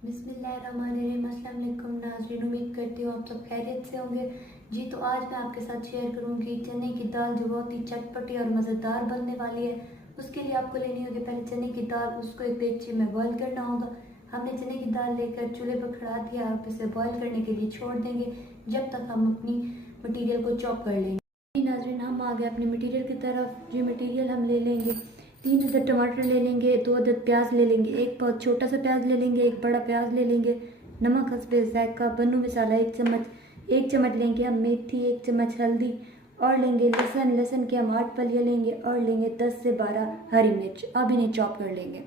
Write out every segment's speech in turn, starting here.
बिस्मिल्लाहिर्रहमानिर्रहीम। अस्सलाम वालेकुम नाज़रीन, उम्मीद करती हूँ आप सब खैरियत से होंगे। जी तो आज मैं आपके साथ शेयर करूँगी चने की दाल जो बहुत ही चटपटी और मज़ेदार बनने वाली है। उसके लिए आपको लेनी होगी पहले चने की दाल, उसको एक देगची में बॉईल करना होगा। हमने चने की दाल लेकर चूल्हे पर खड़ा दिया, आप इसे बॉईल करने के लिए छोड़ देंगे जब तक हम अपनी मटीरियल को चॉप कर लेंगे। जी नाज़रीन, हम आ गए अपने मटीरियल की तरफ। जी मटीरियल हम ले लेंगे 3 अदद टमाटर ले लेंगे, 2 अदद प्याज ले लेंगे, एक बहुत छोटा सा प्याज ले लेंगे, एक बड़ा प्याज ले लेंगे, नमक हस्बे ज़ायका, बन्नू मसाला 1 चम्मच, 1 चम्मच लेंगे हम मेथी, 1 चम्मच हल्दी और लेंगे लहसुन के हम 8 पल्ले लेंगे और लेंगे 10 से 12 हरी मिर्च। अब इन्हें चॉप कर लेंगे।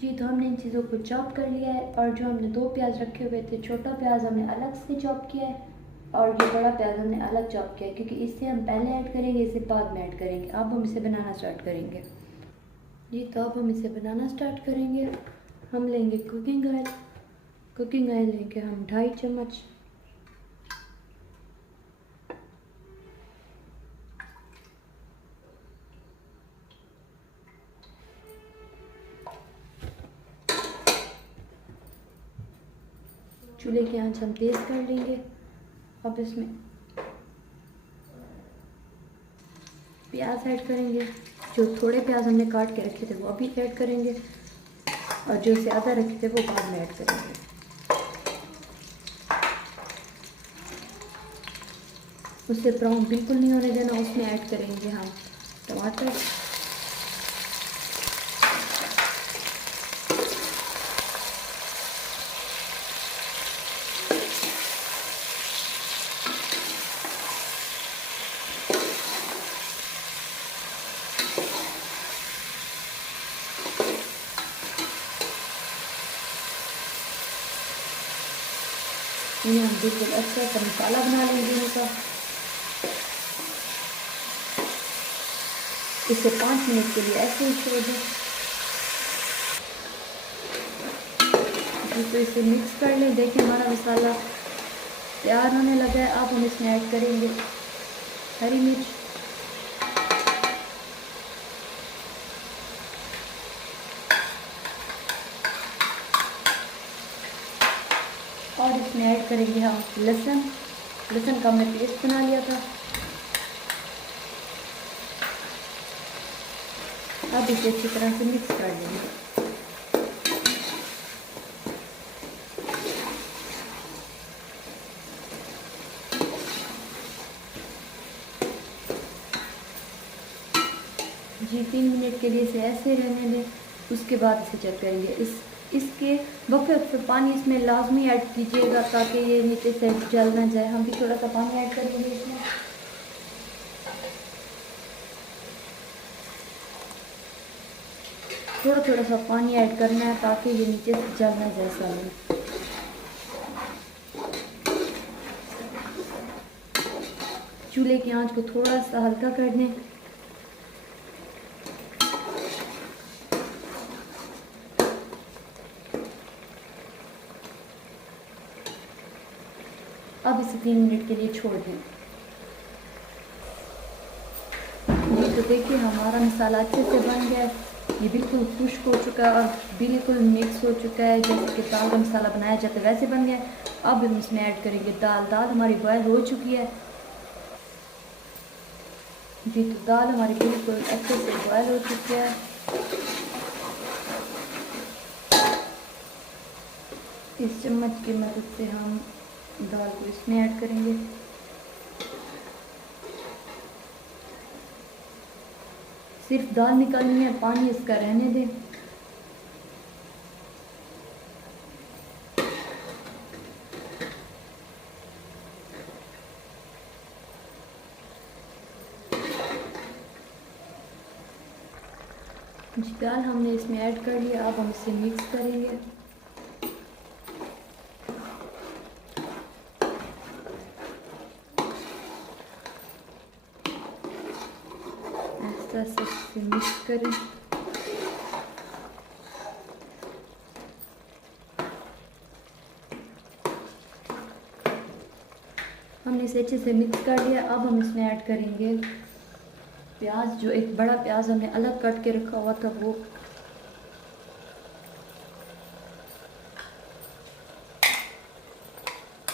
जी तो हमने इन चीज़ों को चॉप कर लिया है और जो हमने 2 प्याज रखे हुए थे, छोटा प्याज हमने अलग से चॉप किया है और ये बड़ा प्याज हमने अलग चॉप किया है क्योंकि इसे हम पहले ऐड करेंगे, इसे बाद में ऐड करेंगे। अब हम इसे बनाना स्टार्ट करेंगे। जी तो अब हम इसे बनाना स्टार्ट करेंगे। हम लेंगे कुकिंग ऑयल लेंगे हम 2.5 चम्मच। चूल्हे की आंच हम तेज़ कर लेंगे। अब इसमें प्याज ऐड करेंगे। जो थोड़े प्याज हमने काट के रखे थे वो अभी ऐड करेंगे और जो ज़्यादा रखे थे वो बाद में ऐड करेंगे। उससे ब्राउन बिल्कुल नहीं होने देना। उसमें ऐड करेंगे हम टमाटर, ये हम बिल्कुल अच्छा सा मसाला बना लेंगे इनका। इसे 5 मिनट के लिए ऐसे ही छोड़ दें। तो इसे मिक्स कर लें। देखिए हमारा मसाला तैयार होने लगा है। अब हम इसमें ऐड करेंगे हरी मिर्च, और इसमें ऐड करेंगे हम लहसुन का हमने पेस्ट बना लिया था। अब इसे अच्छी तरह से मिक्स कर लेंगे। जी 3 मिनट के लिए इसे ऐसे रहने दें। उसके बाद इसे चेक करेंगे। इसके वक्त पे पानी इसमें लाजमी ऐड कीजिएगा ताकि ये नीचे से जल ना जाए। हम भी थोड़ा सा पानी ऐड करेंगे इसमें। थोड़ा सा पानी ऐड करना है ताकि ये नीचे से जल ना जाए सालन। चूल्हे की आंच को थोड़ा सा हल्का कर दें। अब इसे 3 मिनट के लिए छोड़ दें। ये तो देखिए हमारा मसाला अच्छे से बन गया है। ये बिल्कुल खुश्क हो चुका है और बिल्कुल मिक्स हो चुका है, जैसे कि दाल का मसाला बनाया जाता है वैसे बन गया है। अब हम इसमें ऐड करेंगे दाल हमारी बॉयल हो चुकी है। जी तो दाल हमारी बिल्कुल अच्छे से बॉयल हो चुकी है। इस चम्मच की मदद से हम दाल को इसमें ऐड करेंगे। सिर्फ दाल निकालनी है, पानी इसका रहने दें। जी दाल हमने इसमें ऐड कर लिया। अब हम इसे मिक्स करेंगे। ऐसा से मिक्स करें। हमने इसे अच्छे से मिक्स कर लिया। अब हम इसमें ऐड करेंगे प्याज। जो एक बड़ा प्याज हमने अलग कट के रखा हुआ था वो